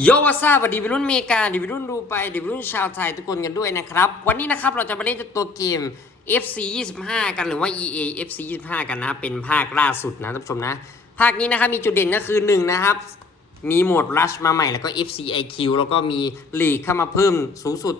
โยวัสวัสดีวัยรุ่นเมกาดีวัยรุ่นดูไปดีวัยรุ่นชาวไทยทุกคนกันด้วยนะครับ วันนี้นะครับเราจะมาเล่นตัวเกม FC 25 กันหรือว่า EA FC 25 กันนะ เป็นภาคล่าสุดนะท่านผู้ชมนะ ภาคนี้นะครับมีจุดเด่นก็คือ1นะครับ มีโหมด Rush มาใหม่แล้วก็ FCIQ แล้วก็มีลีกเข้ามาเพิ่มสูงสุด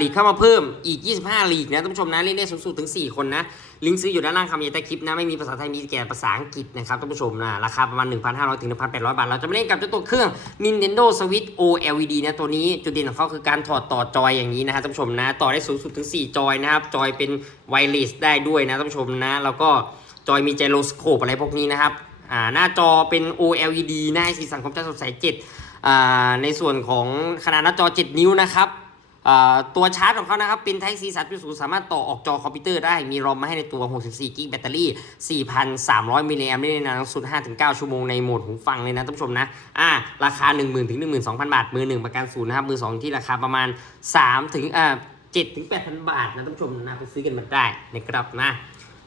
ลีกเข้ามาเพิ่มอีก 25 ลีกนะท่านผู้ชมนะเล่นได้สูงสุดถึง 4 คนนะ ลิงก์ซื้ออยู่ด้านล่างคำใต้คลิปนะไม่มีภาษาไทยมีแต่ภาษาอังกฤษนะครับท่านผู้ชมนะราคาประมาณ 1,500 ถึง 1,800 บาท เราจะมาเล่นกับเจ้าตัวเครื่อง Nintendo Switch OLED นะตัวนี้จุดเด่นของเขาคือการถอดต่อจอยอย่างนี้นะฮะท่านผู้ชมนะต่อได้สูงสุดถึง 4 จอยนะครับจอยเป็นไวเลสได้ด้วยนะท่านผู้ชมนะแล้วก็จอยมีไจโรสโคปอะไรพวกนี้นะครับอ่าหน้าจอเป็น OLED หน้าสีสันคมชัดสดใส7อ่าในส่วนของขนาดหน้าจอ 7 นิ้วนะครับ ตัวชาร์จของเขานะครับเป็น Type C 3.0 สามารถต่อออกจอคอมพิวเตอร์ได้ มีรอมมาให้ในตัว 64 กิกแบตเตอรี่ 4,300 มิลลิแอมป์ได้นานสุด 5-9 ชั่วโมงในโหมดหูฟังเลยนะท่านผู้ชมนะ อ่า ราคา 10,000 ถึง 12,000 บาท มือหนึ่งประกันศูนย์นะครับ มือสองที่ราคาประมาณ 3 ถึงอ่า7ถึง8,000 บาทนะท่านผู้ชมนะ ไปซื้อกันมาได้นะครับนะ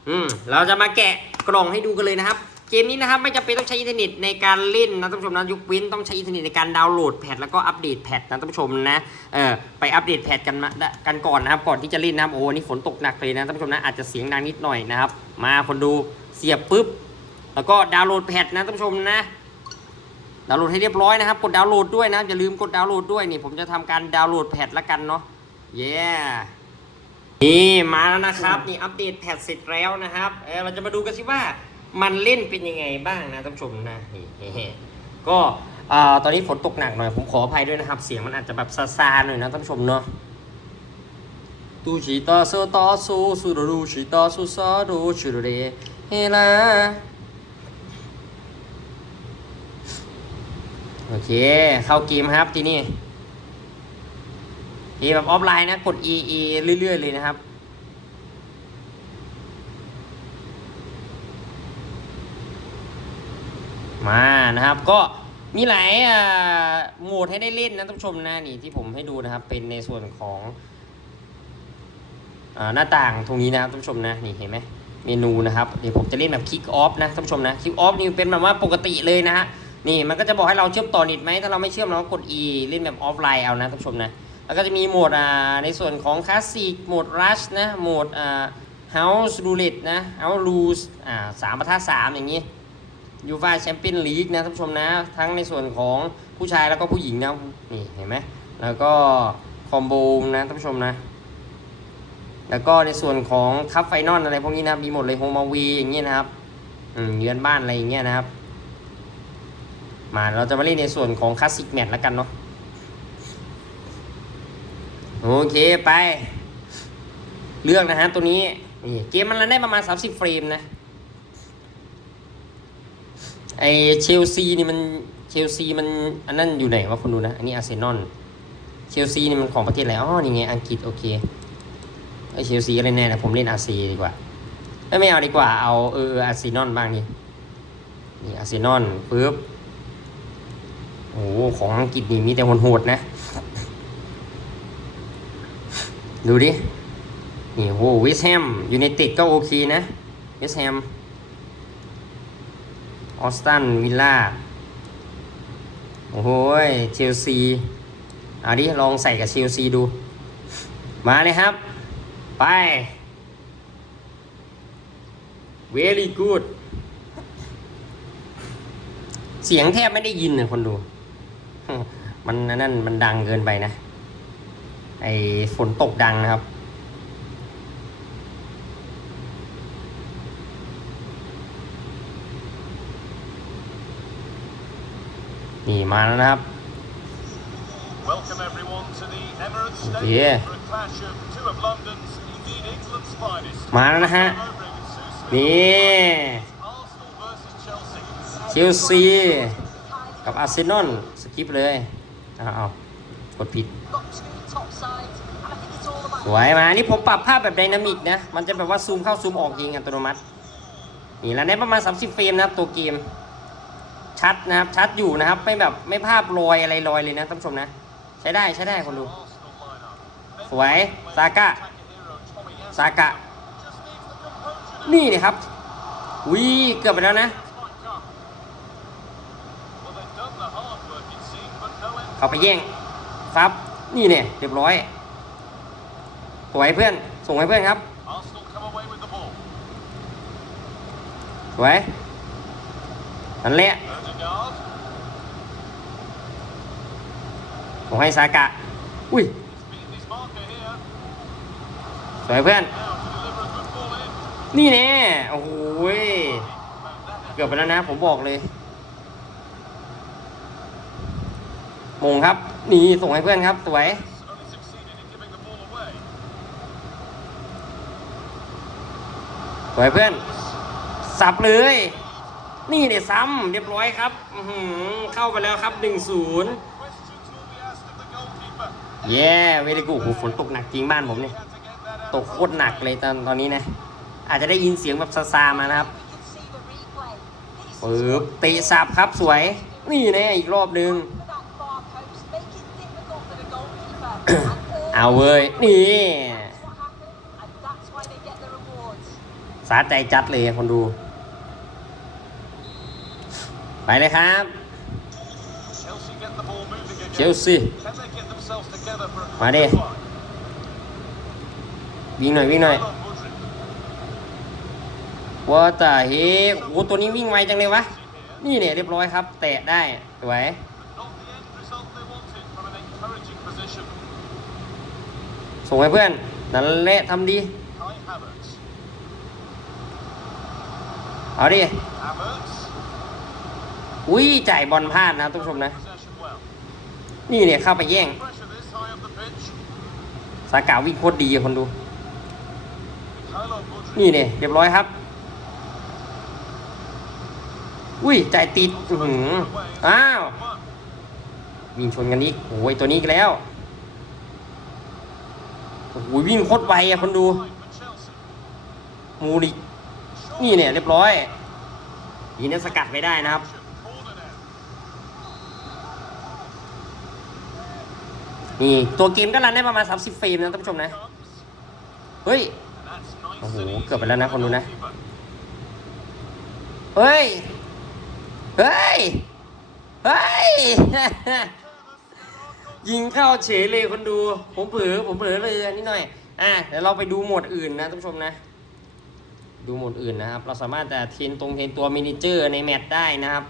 อืม เราจะมาแกะกล่องให้ดูกันเลยนะครับ เกมนี้นะครับไม่จำเป็นต้องใช้อินเทอร์เน็ตในการเล่นนะท่านผู้ชมนะยกเว้นต้องใช้อินเทอร์เน็ตในการดาวน์โหลดแพทแล้วก็อัปเดตแพทนะท่านผู้ชมนะเออไปอัปเดตแพทกันมากันก่อนนะครับก่อนที่จะเล่นนะครับโอ้นี่ฝนตกหนักเลยนะท่านผู้ชมนะอาจจะเสียงดังนิดหน่อยนะครับมาคนดูเสียบปุ๊บแล้วก็ดาวน์โหลดแพทนะท่านผู้ชมนะดาวน์โหลดให้เรียบร้อยนะครับกดดาวน์โหลดด้วยนะอย่าลืมกดดาวน์โหลดด้วยนี่ผมจะทำการดาวน์โหลดแพทละกันเนาะเย้นี่มาแล้วนะครับนี่อัปเดตแพทเสร็จแล้วนะครับเออเราจะมาดูกันสิว่า มันเล่นเป็นยังไงบ้างนะท่านผู้ชมนะนี่ก็ตอนนี้ฝนตกหนักหน่อยผมขออภัยด้วยนะครับ เสียงมันอาจจะแบบซาๆหน่อยนะท่านผู้ชมเนาะตูชิตาโซตาโซสุรรูชิตาโซซาโดชิโรเรเฮลาโอเค เข้าเกมครับทีนี้เกมแบบออฟไลน์นะ กด E E เรื่อย ๆ เลยนะครับ มานะครับ ก็มีหลายโหมดให้ได้เล่นนะท่านผู้ชมนะนี่ที่ผมให้ดูนะครับ เป็นในส่วนของอหน้าต่างตรงนี้นะครับท่านผู้ชมนะนี่เห็นไหมเมนูนะครับเดี๋ยวผมจะเล่นแบบคลิกออฟนะท่านผู้ชมนะคลิกออฟนี่เป็นแบบว่าปกติเลยนะฮะนี่มันก็จะบอกให้เราเชื่อมต่อเน็ตไหมถ้าเราไม่เชื่อมเราก็กด E เล่นแบบออฟไลน์เอานะท่านผู้ชมนะแล้วก็จะมีโหมดอ่าในส่วนของคลาสสิกโหมดรัชนะโหมดอ่า House Roulette นะ House Rules อ่าสามประท่าสามอย่างนี้ ยูฟาแชมเปี้ยนลีกนะท่านผู้ชมนะ ทั้งในส่วนของผู้ชายแล้วก็ผู้หญิงนะนี่เห็นไหมแล้วก็คอมโบนะท่านผู้ชมนะ แล้วก็ในส่วนของคัพไฟนอลอะไรพวกนี้นะมีหมดเลยโฮมาวีอย่างเงี้ยนะครับอืมเยือนบ้านอะไรอย่างเงี้ยนะครับ มาเราจะมาเล่นในส่วนของคลาสสิกแมตช์แล้วกันเนาะโอเคไป เลือกนะฮะตัวนี้นี่เกมมันรันได้ประมาณ 30 เฟรมนะ ไอเชลซีนี่มันเชลซีมันอันนั้นอยู่ไหนวะคุณดูนะ อันนี้อาร์เซนอลเชลซีนี่มันของประเทศอะไรอ๋อนี่ไงอังกฤษโอเคไอเชลซีก็เล่นแน่นะผมเล่นอาร์ซีดีกว่าไม่เอาดีกว่าเอาเอออาร์เซนอลบ้างนี่นี่อาร์เซนอลปึ๊บโอ้ของอังกฤษนี่มีแต่โหดๆนะ ดูดินี่โหเวสแฮมยูไนเต็ดก็โอเคนะเวสแฮม ออสตันวิลล่า โอ้โหเชลซีเอาดิ ลองใส่กับเชลซีดู มาเลยครับ ไป very good เสียงแทบไม่ได้ยินเลยคนดู มันนั่นมันดังเกินไปนะ ไอฝนตกดังนะครับ นี่มาแล้วนะครับ Welcome everyone to the Emirates Yeah. Stadium for a clash of two of London's, indeed England's finest. มาแล้วนะฮะ นี่ Arsenal versus Chelsea. เชลซีกับอาร์เซนอลสกิปเลยเอาเอากดผิด got two top sides, and I think it's all about สวยมา นี่ผมปรับภาพแบบไดนามิกนะ มันจะแบบว่าซูมเข้าซูมออกเองอัตโนมัติ นี่แล้วได้ประมาณ 30 เฟรมนะครับตัวเกม ชัดนะครับ ชัดอยู่นะครับ ไม่แบบไม่ภาพลอยอะไรลอยเลยนะท่านผู้ชมนะ ใช้ได้ใช้ได้คนดู สวยซากะซากะนี่นะครับวิเกือบไปแล้วนะ เขาไปแย่งฟับ นี่เนี่ยเรียบร้อยสวยเพื่อน ส่งให้เพื่อนครับสวยนั่นแหละ ส่งให้ซากะ อุ้ย สวยเพื่อน Now to deliver a good ball in. นี่แน่โอ้โหยเกือบไปแล้วนะ ผมบอกเลย มงครับ นี่ส่งให้เพื่อนครับ สวยสวยเพื่อน สับเลย นี่เนี่ยซ้ำเรียบร้อยครับอื้อหือเข้าไปแล้วครับ1-0 Questions will be เย้เวลิกูโหฝนตกหนักจริงบ้านผมเนี่ย ตกโคตรหนักเลยตอนตอนนี้นะ อาจจะได้ยินเสียงแบบซาซามานะครับปึ๊บเตะสับครับสวย นี่แน่อีกรอบหนึ่งเอาเว้ย นี่สาใจจัดเลยคนดู ไปเลยครับ เชลซีมาดิวิ่งหน่อยวิ่งหน่อยว่าแต่เฮ้โอ้ตัวนี้วิ่งไวจังเลยวะ นี่เนี่ยเรียบร้อยครับ แตะได้สวยส่งให้เพื่อน นั่นแหละทำดี เอาดิ อุ้ยจ่ายบอลพลาดนะทุกชมนะ นี่เนี่ยเข้าไปแย่ง สากาวิ่งโคตรดีอะคนดู นี่เนี่ยเรียบร้อยครับ อุ้ยจ่ายติดอื้อหืออ้าว วิ่งชนกันอีกโอ้ยตัวนี้อีกแล้วโอ้โหวิ่งโคตรไวอะคนดู มูรินี่เนี่ยเรียบร้อยยีนสกัดไม่ได้นะครับ นี่ตัวเกมก็รันได้ประมาณ 30 เฟรมนะท่านผู้ชมนะ เฮ้ย That's nice Oh, and easy กือบไปแล้วนะคนดูนะ เฮ้ย เฮ้ย เฮ้ย ยิงเข้าเฉยเลยคนดู ผมเผลอผมเผลอเลยนิดหน่อย อะเดี๋ยวเราไปดูโหมดอื่นนะท่านผู้ชมนะ ดูโหมดอื่นนะครับ เราสามารถแต่เทนตรงเทนตัวมินิเจอร์ในแมตช์ได้นะครับ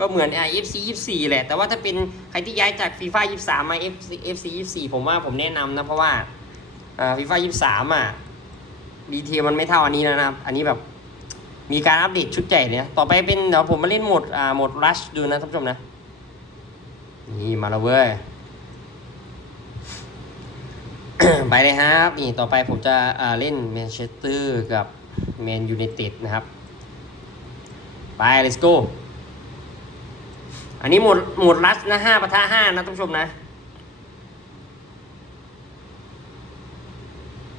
ก็เหมือน FC 24 แหละ แต่ว่าถ้าเป็นใครที่ย้ายจาก FIFA 23 มา FC FC 24 ผมว่าผมแนะนำนะ เพราะว่าอ่า FIFA 23 อะดีเทลมันไม่เท่าอันนี้แล้วนะครับ อันนี้แบบมีการอัปเดตชุดใหญ่เนี่ยต่อไปเป็นเดี๋ยวผมมาเล่นโหมดอ่าโหมดรัชดูนะท่านผู้ชมนะ นี่มาแล้วเว้ย ไปเลยครับ นี่ต่อไปผมจะอ่าเล่นแมนเชสเตอร์กับแมนยูไนเต็ดนะครับ ไป let's go อันนี้หมดหมดรัชนะห้าปะทะห้านะท่านผู้ชมนะ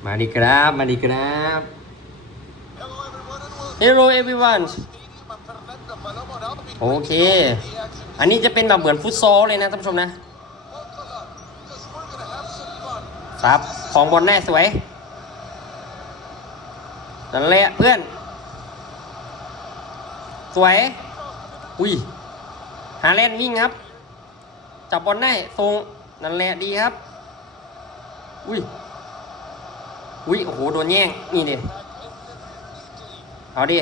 มาดีครับ มาดีครับ Hello everyone โอเค อันนี้จะเป็นแบบเหมือนฟุตซอลเลยนะท่านผู้ชมนะ ครับ ของบอลแน่สวยนั่นแหละเพื่อน สวย อุ้ย หาแลนวิ่งครับ จับบอลได้ทรงนั่นแหละดีครับ อุ้ย อุ้ยโอ้โหโดนแย่งนี่ดิเอาดิ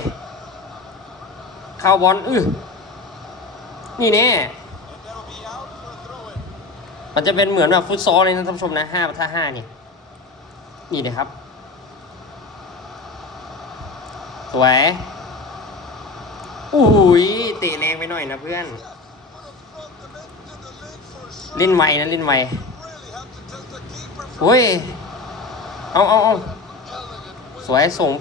เข้าบอลอื้อนี่แน่มันจะเป็นเหมือนแบบฟุตซอลเลยนะท่านผู้ชมนะห้าถ้าห้านี่นี่เลยครับ สวยอุ้ยเตะแรงไปหน่อยนะเพื่อน เล่นไวนะเล่นไวโอ้ย เอาเอาเอาสวยส่ง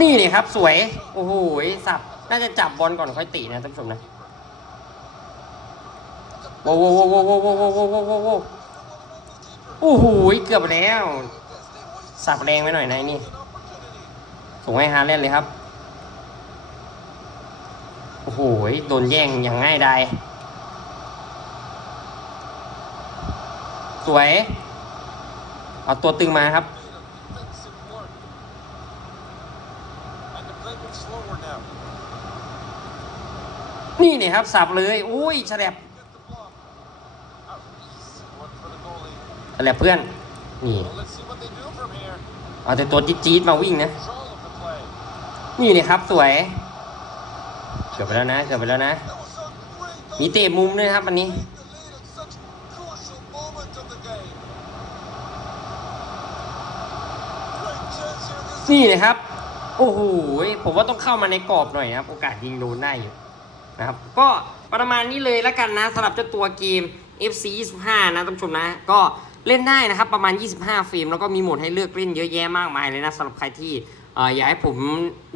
นี่นี่ครับสวย โอ้โหสับ น่าจะจับบอลก่อนค่อยตีนะท่านผู้ชมนะโว้โว้โว้โว้โว้โว้โว้โว้โว้โว้โว้โอ้โหเกือบแล้ว สับแรงไปหน่อยนะนี่ ส่งให้ฮาเล่นเลยครับ โอ้ยโดนแย่งอย่างง่ายดายสวย เอาตัวตึงมาครับ นี่เนี่ยครับ สับเลย อุ้ยแฉลบแฉลบเพื่อน นี่เอาแต่ตัวจี๊ดๆมาวิ่งนะ นี่เนี่ยครับสวย กือบไปแล้วนะเกือบไปแล้วนะ มีเตะมุมด้วยครับอันนี้นี่นะครับ โอ้โห ผมว่าต้องเข้ามาในกรอบหน่อยนะครับ โอกาสยิงโดนได้อยู่นะครับ ก็ประมาณนี้เลยแล้วกันนะสำหรับเจ้าตัวเกม FC 25 นะท่านผู้ชมนะ ก็เล่นได้นะครับประมาณ 25 เฟรม แล้วก็มีโหมดให้เลือกเล่นเยอะแยะมากมายเลยนะสำหรับใครที่ อ่ออยากให้ผม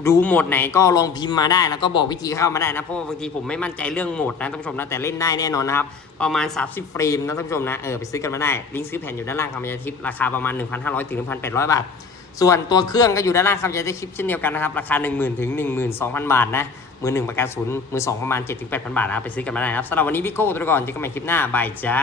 ดูโหมดไหนก็ลองพิมพ์มาได้ แล้วก็บอกวิธีเข้ามาได้นะ เพราะว่าบางทีผมไม่มั่นใจเรื่องโหมดนะท่านผู้ชมนะ แต่เล่นได้แน่นอนนะครับ ประมาณ 30 เฟรมนะท่านผู้ชมนะ เออไปซื้อกันมาได้ ลิงก์ซื้อแผ่นอยู่ด้านล่างคำยาทิปราคาประมาณ 1,500ถึง1,800 บาทส่วนตัวเครื่องก็อยู่ด้านล่างครับจะได้คลิปเช่นเดียวกันนะครับ ราคา 1 0,000ถึง12,000 บาทนะมือหนึ่งประกันศูนย์มือสองประมาณ7ถึง8,000 บาทนะครับไปซื้อกันมาได้นะครับสำหรับวันนี้พี่โก้ตัวก่อนเจอกันใหม่คลิปหน้าบายจ้า